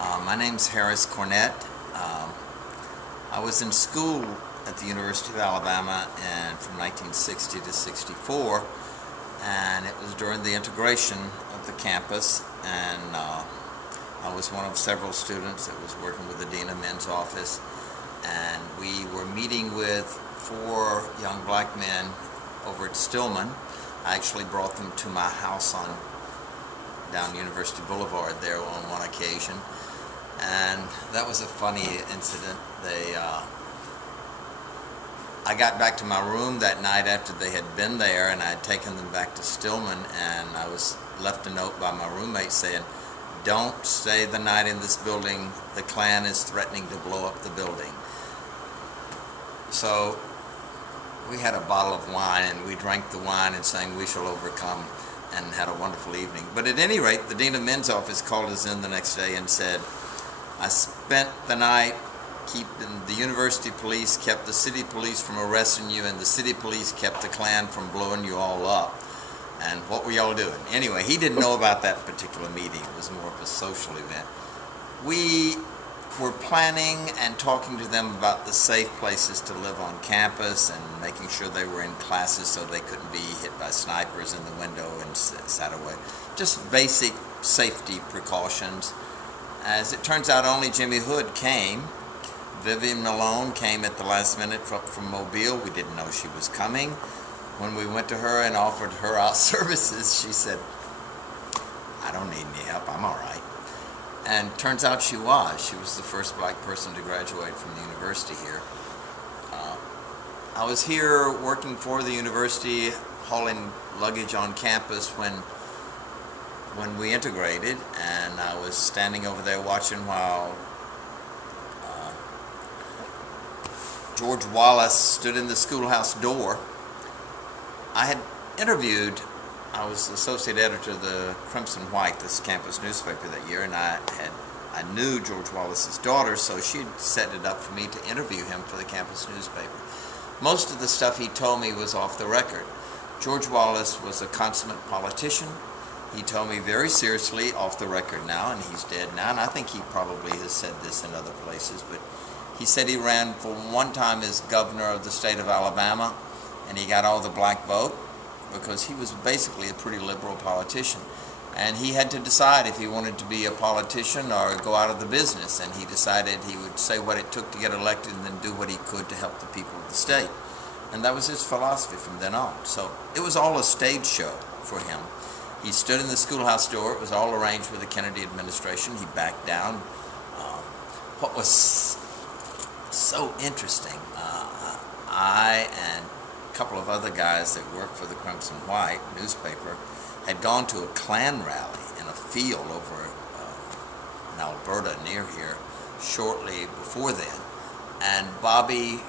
My name's Harris Cornett. I was in school at the University of Alabama from 1960 to 64, and it was during the integration of the campus, and I was one of several students that was working with the Dean of Men's office, and we were meeting with 4 young black men over at Stillman. I actually brought them to my house down University Boulevard there on one occasion, and that was a funny incident. I got back to my room that night after they had been there, and I had taken them back to Stillman, and I was left a note by my roommate saying, "Don't stay the night in this building. The Klan is threatening to blow up the building." So we had a bottle of wine, and we drank the wine and sang "We Shall Overcome," and had a wonderful evening. But at any rate, the Dean of Men's office called us in the next day and said, "I spent the night keeping the university police, kept the city police from arresting you, and the city police kept the Klan from blowing you all up. And what were y'all doing?" Anyway, he didn't know about that particular meeting. It was more of a social event. We were planning and talking to them about the safe places to live on campus and making sure they were in classes so they couldn't be hit by snipers in the window and sat away. Just basic safety precautions. As it turns out, only Jimmy Hood came. Vivian Malone came at the last minute from Mobile. We didn't know she was coming. When we went to her and offered her our services, she said, "I don't need any help, I'm all right." And turns out she was. She was the first black person to graduate from the university here. I was here working for the university, hauling luggage on campus when we integrated, and I was standing over there watching while George Wallace stood in the schoolhouse door. I had interviewed, I was associate editor of the Crimson White, this campus newspaper that year, and I knew George Wallace's daughter, so she had set it up for me to interview him for the campus newspaper. Most of the stuff he told me was off the record. George Wallace was a consummate politician. He told me very seriously, off the record now, and he's dead now, and I think he probably has said this in other places, but he said he ran for one time as governor of the state of Alabama, and he got all the black vote because he was basically a pretty liberal politician. And he had to decide if he wanted to be a politician or go out of the business, and he decided he would say what it took to get elected and then do what he could to help the people of the state. And that was his philosophy from then on. So it was all a stage show for him. He stood in the schoolhouse door. It was all arranged with the Kennedy administration. He backed down. What was so interesting, I and a couple of other guys that worked for the Crimson White newspaper had gone to a Klan rally in a field over in Alberta near here shortly before then. And Bobby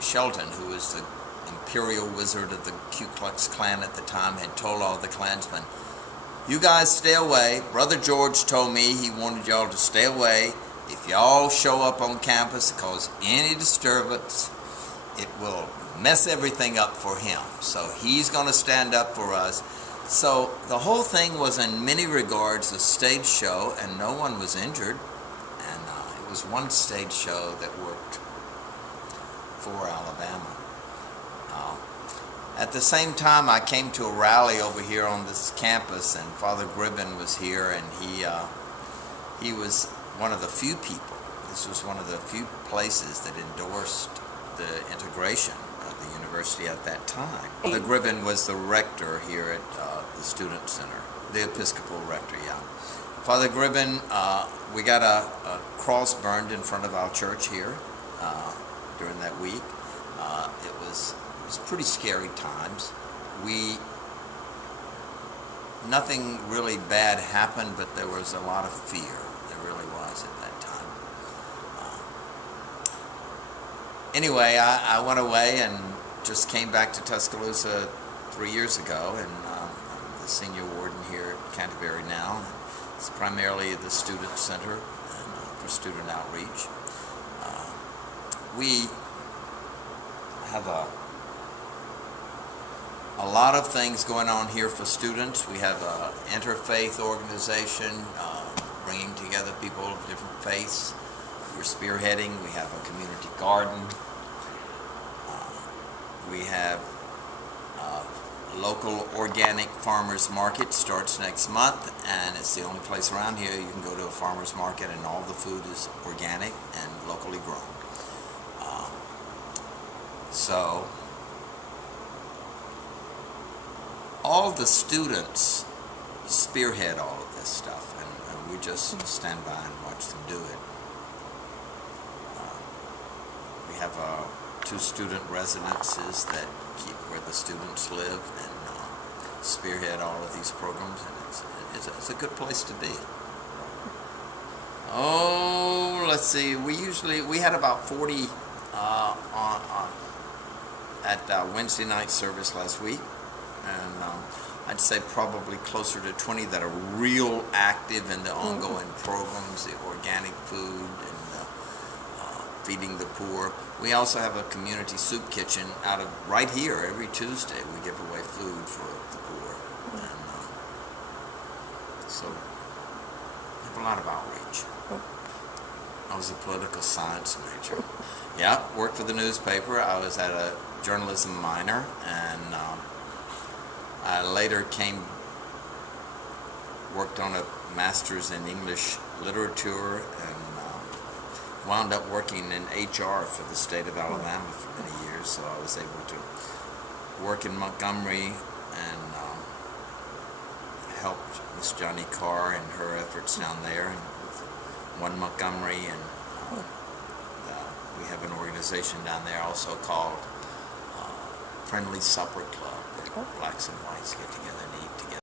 Shelton, who was the imperial wizard of the Ku Klux Klan at the time, had told all the Klansmen, "You guys stay away. Brother George told me he wanted y'all to stay away. If y'all show up on campus and cause any disturbance, it will mess everything up for him. So he's going to stand up for us." So the whole thing was in many regards a stage show, and no one was injured. And it was one stage show that worked for Alabama. At the same time, I came to a rally over here on this campus, and Father Gribbin was here, and he was one of the few people. This was one of the few places that endorsed the integration of the university at that time. Father Gribbin was the rector here at the Student Center, the Episcopal rector, yeah. Father Gribbin, we got a cross burned in front of our church here during that week. It was pretty scary times. Nothing really bad happened, but there was a lot of fear. There really was at that time. Anyway, I went away and just came back to Tuscaloosa 3 years ago, and I'm the senior warden here at Canterbury now. It's primarily the student center and for student outreach. We have a lot of things going on here for students. We have an interfaith organization bringing together people of different faiths. We're spearheading. We have a community garden. We have local organic farmers market starts next month, and it's the only place around here you can go to a farmers market and all the food is organic and locally grown. So all the students spearhead all of this stuff, and we just stand by and watch them do it. We have 2 student residences that keep where the students live and spearhead all of these programs, and it's a good place to be. Oh, let's see. We had about 40 at Wednesday night service last week, and I'd say probably closer to 20 that are real active in the ongoing programs, the organic food and the, feeding the poor. We also have a community soup kitchen out of right here. Every Tuesday we give away food for the poor, and so we have a lot of outreach. I was a political science major. Yeah, worked for the newspaper. I was at a journalism minor, and I later worked on a master's in English literature, and wound up working in HR for the state of Alabama for many years. So I was able to work in Montgomery and helped Miss Johnny Carr in her efforts down there, and with One Montgomery, and we have an organization down there also called Friendly Supper Club, where blacks and whites get together and eat together.